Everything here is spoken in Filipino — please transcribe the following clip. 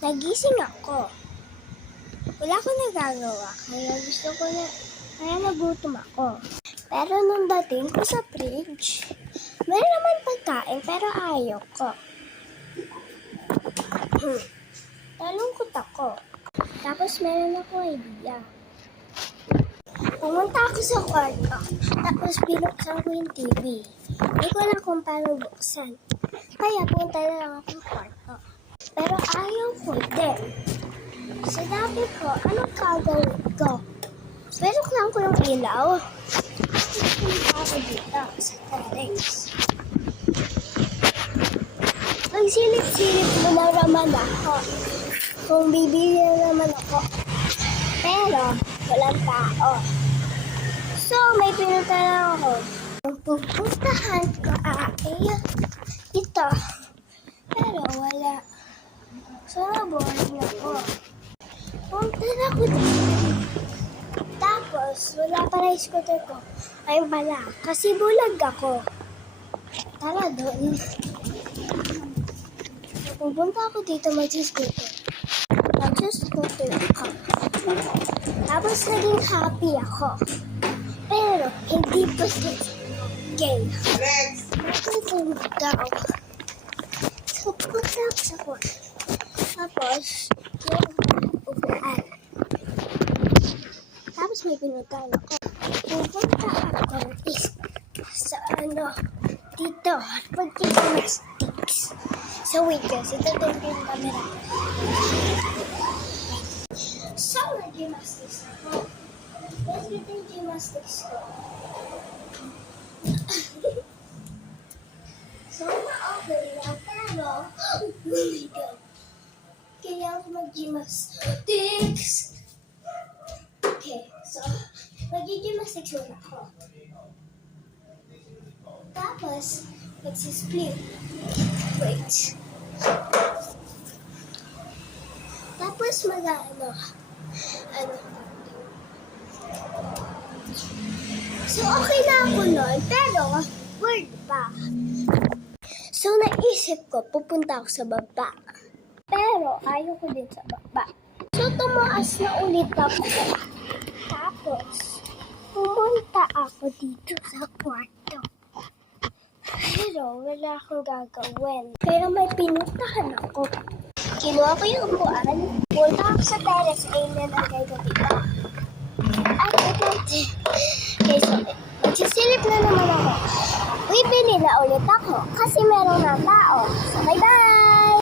Nagising ako. Wala akong nagagawa, kaya nagutom ako. Pero nung dating ko sa fridge, meron naman pagkain pero ayaw ko. Nalungkot ako. Tapos meron ako idea. Pumunta ako sa kwarto, tapos binuksan ko yung TV. Hindi ko alam kung paano buksan. Kaya punta na lang ako sa kwarto. Pero ayaw ko din. Sinabi ko, anong gagawin ko? Pero lang ko yung ilaw. Pumunta ako dito sa terrace. Nagsilip-silip mo na naman ako. Kung bibili na naman ako. Pero walang tao. So, may pinunta lang ako. Ang pupuntahan ko ay ito. Pero wala. So, naboring ako. Punta na ako dito. Tapos, wala pa na yung scooter ko. Ayun pala, kasi bulag ako. Tara doon. Pupunta ako dito mag-scooter. Mag-scooter ako. Tapos, naging happy ako. Pero, hindi pa sa game. Naging daw. So, punta ako sa kwarto. Tapos, yung upuan. Tapos may pinuntahan ako. Pupunta ako sa dito. Pag-gymnastics. So wait guys, ito din yung camera. So, nag-gymnastics ako. Tapos ito yung gymnastics ko. So, na-okay lang. Pero, oh my God. Kailangan ko mag-gymnastics. Okay, so, mag-gymnastics muna ako. Tapos, mag-split. Wait. Tapos, So, okay na ako nun, pero, word pa. So, naisip ko, pupunta ako sa baba. Pero, ayaw ko din sa baba. So, tumaas na ulit ako. Tapos, pumunta ako dito sa kwarto. Pero, wala akong gagawin. Pero may pinuntahan ako. Kinuha ko yung upuan. Punta ako sa terrace. Ayun na nagay ko dito. At ito. Okay, so, magsisilip na naman ako. Bibili na ulit ako kasi meron na tao. So, bye-bye!